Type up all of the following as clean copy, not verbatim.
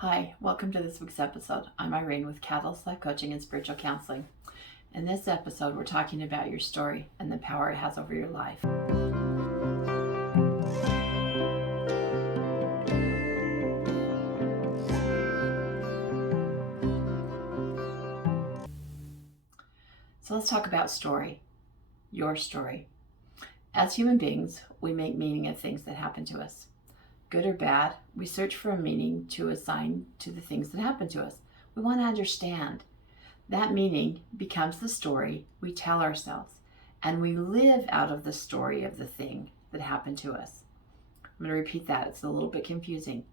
Hi, welcome to this week's episode. I'm Irene with Catalyst Life Coaching and Spiritual Counseling. In this episode, we're talking about your story and the power it has over your life. So let's talk about story, your story. As human beings, we make meaning of things that happen to us. Good or bad, we search for a meaning to assign to the things that happen to us. We want to understand. That meaning becomes the story we tell ourselves, and we live out of the story of the thing that happened to us. I'm going to repeat that. It's a little bit confusing.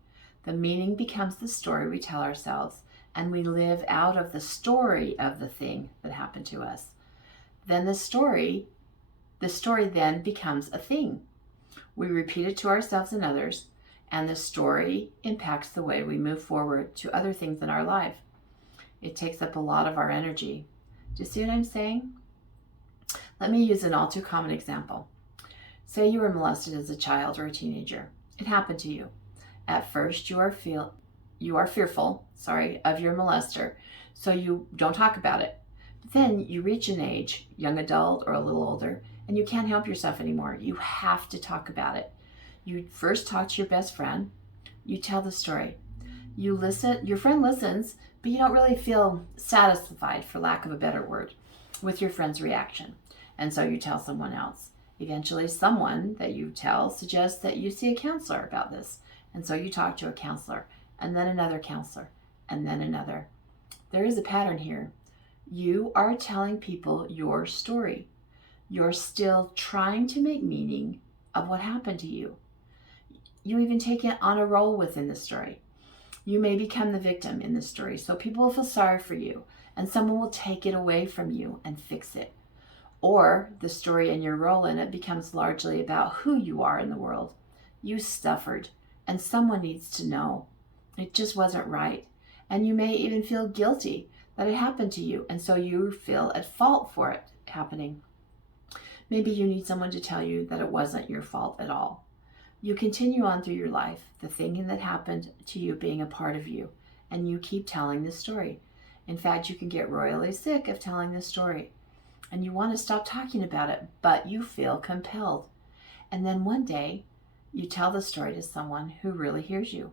The meaning becomes the story we tell ourselves, and we live out of the story of the thing that happened to us. Then the story then becomes a thing. We repeat it to ourselves and others, and the story impacts the way we move forward to other things in our life. It takes up a lot of our energy. Do you see what I'm saying? Let me use an all too common example. Say you were molested as a child or a teenager. It happened to you. At first, you are fearful of your molester, so you don't talk about it. Then you reach an age, young adult or a little older, and you can't help yourself anymore. You have to talk about it. You first talk to your best friend. You tell the story. You listen. Your friend listens, but you don't really feel satisfied, for lack of a better word, with your friend's reaction. And so you tell someone else. Eventually, someone that you tell suggests that you see a counselor about this. And so you talk to a counselor, and then another counselor, and then another. There is a pattern here. You are telling people your story. You're still trying to make meaning of what happened to you. You even take it on a role within the story. You may become the victim in the story, so people will feel sorry for you, and someone will take it away from you and fix it. Or the story and your role in it becomes largely about who you are in the world. You suffered, and someone needs to know. It just wasn't right. And you may even feel guilty that it happened to you, and so you feel at fault for it happening. Maybe you need someone to tell you that it wasn't your fault at all. You continue on through your life, the thing that happened to you being a part of you, and you keep telling this story. In fact, you can get royally sick of telling this story, and you want to stop talking about it, but you feel compelled. And then one day, you tell the story to someone who really hears you.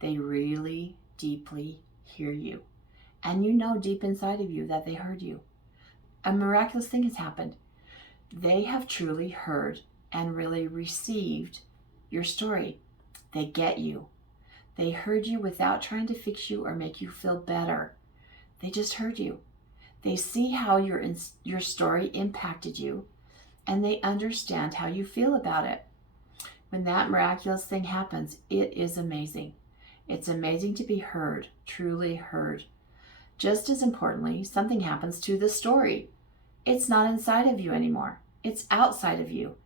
They really deeply hear you, and you know deep inside of you that they heard you. A miraculous thing has happened. They have truly heard and really received your story. They get you. They heard you without trying to fix you or make you feel better. They just heard you. They see how your story impacted you, and they understand how you feel about it. When that miraculous thing happens, it is amazing. It's amazing to be heard, truly heard. Just as importantly, something happens to the story. It's not inside of you anymore. It's outside of you.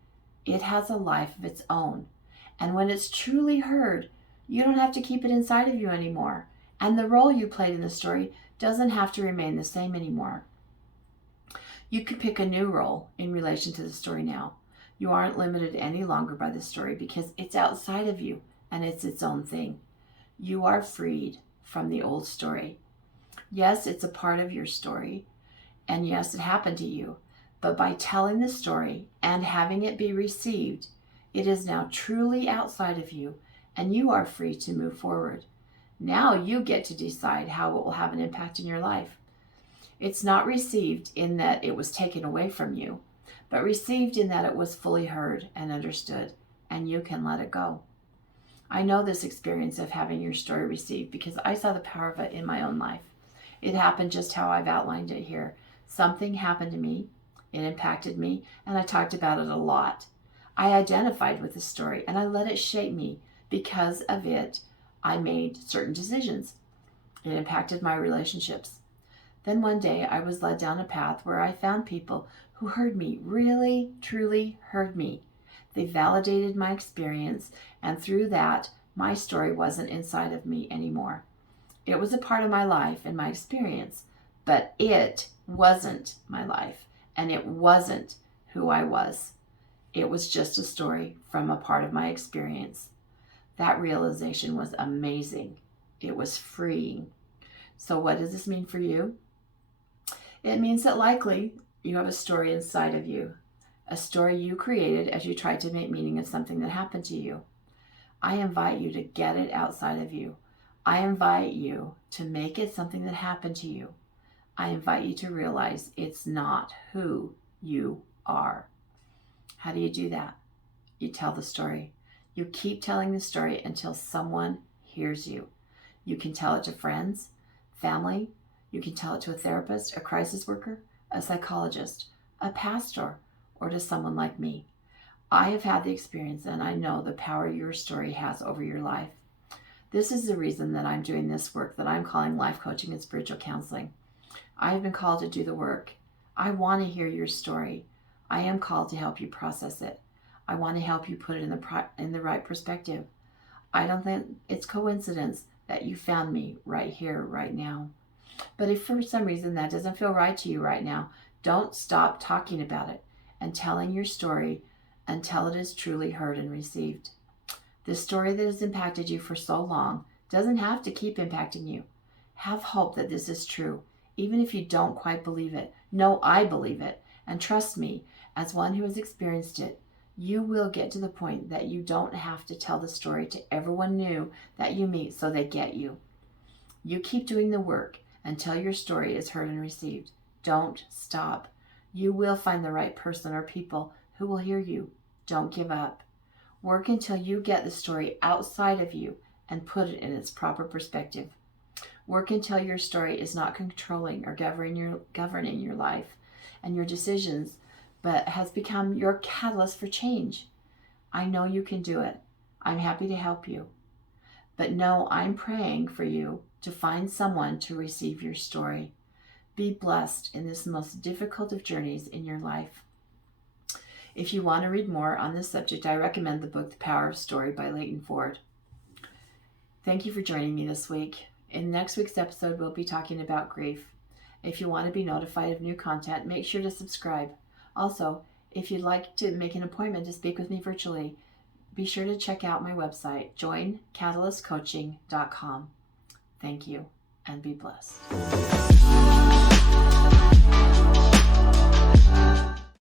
It has a life of its own. And when it's truly heard, you don't have to keep it inside of you anymore. And the role you played in the story doesn't have to remain the same anymore. You could pick a new role in relation to the story now. You aren't limited any longer by the story because it's outside of you and it's its own thing. You are freed from the old story. Yes, it's a part of your story. And yes, it happened to you. But by telling the story and having it be received, it is now truly outside of you, and you are free to move forward. Now you get to decide how it will have an impact in your life. It's not received in that it was taken away from you, but received in that it was fully heard and understood, and you can let it go. I know this experience of having your story received because I saw the power of it in my own life. It happened just how I've outlined it here. Something happened to me, it impacted me, and I talked about it a lot. I identified with the story and I let it shape me. Because of it, I made certain decisions. It impacted my relationships. Then one day I was led down a path where I found people who heard me, really, truly heard me. They validated my experience, and through that, my story wasn't inside of me anymore. It was a part of my life and my experience, but it wasn't my life, and it wasn't who I was. It was just a story from a part of my experience. That realization was amazing. It was freeing. So what does this mean for you? It means that likely you have a story inside of you, a story you created as you tried to make meaning of something that happened to you. I invite you to get it outside of you. I invite you to make it something that happened to you. I invite you to realize it's not who you are. How do you do that? You tell the story. You keep telling the story until someone hears you. You can tell it to friends, family. You can tell it to a therapist, a crisis worker, a psychologist, a pastor, or to someone like me. I have had the experience and I know the power your story has over your life. This is the reason that I'm doing this work that I'm calling life coaching and spiritual counseling. I have been called to do the work. I want to hear your story. I am called to help you process it. I want to help you put it in the right perspective. I don't think it's coincidence that you found me right here, right now. But if for some reason that doesn't feel right to you right now, don't stop talking about it and telling your story until it is truly heard and received. This story that has impacted you for so long doesn't have to keep impacting you. Have hope that this is true, even if you don't quite believe it. Know I believe it, and trust me, as one who has experienced it, you will get to the point that you don't have to tell the story to everyone new that you meet so they get you. You keep doing the work until your story is heard and received. Don't stop. You will find the right person or people who will hear you. Don't give up. Work until you get the story outside of you and put it in its proper perspective. Work until your story is not controlling or governing your life and your decisions, but has become your catalyst for change. I know you can do it. I'm happy to help you. But know I'm praying for you to find someone to receive your story. Be blessed in this most difficult of journeys in your life. If you want to read more on this subject, I recommend the book The Power of Story by Leighton Ford. Thank you for joining me this week. In next week's episode, we'll be talking about grief. If you want to be notified of new content, make sure to subscribe. Also, if you'd like to make an appointment to speak with me virtually, be sure to check out my website, joincatalyst.coaching.com. Thank you, and be blessed.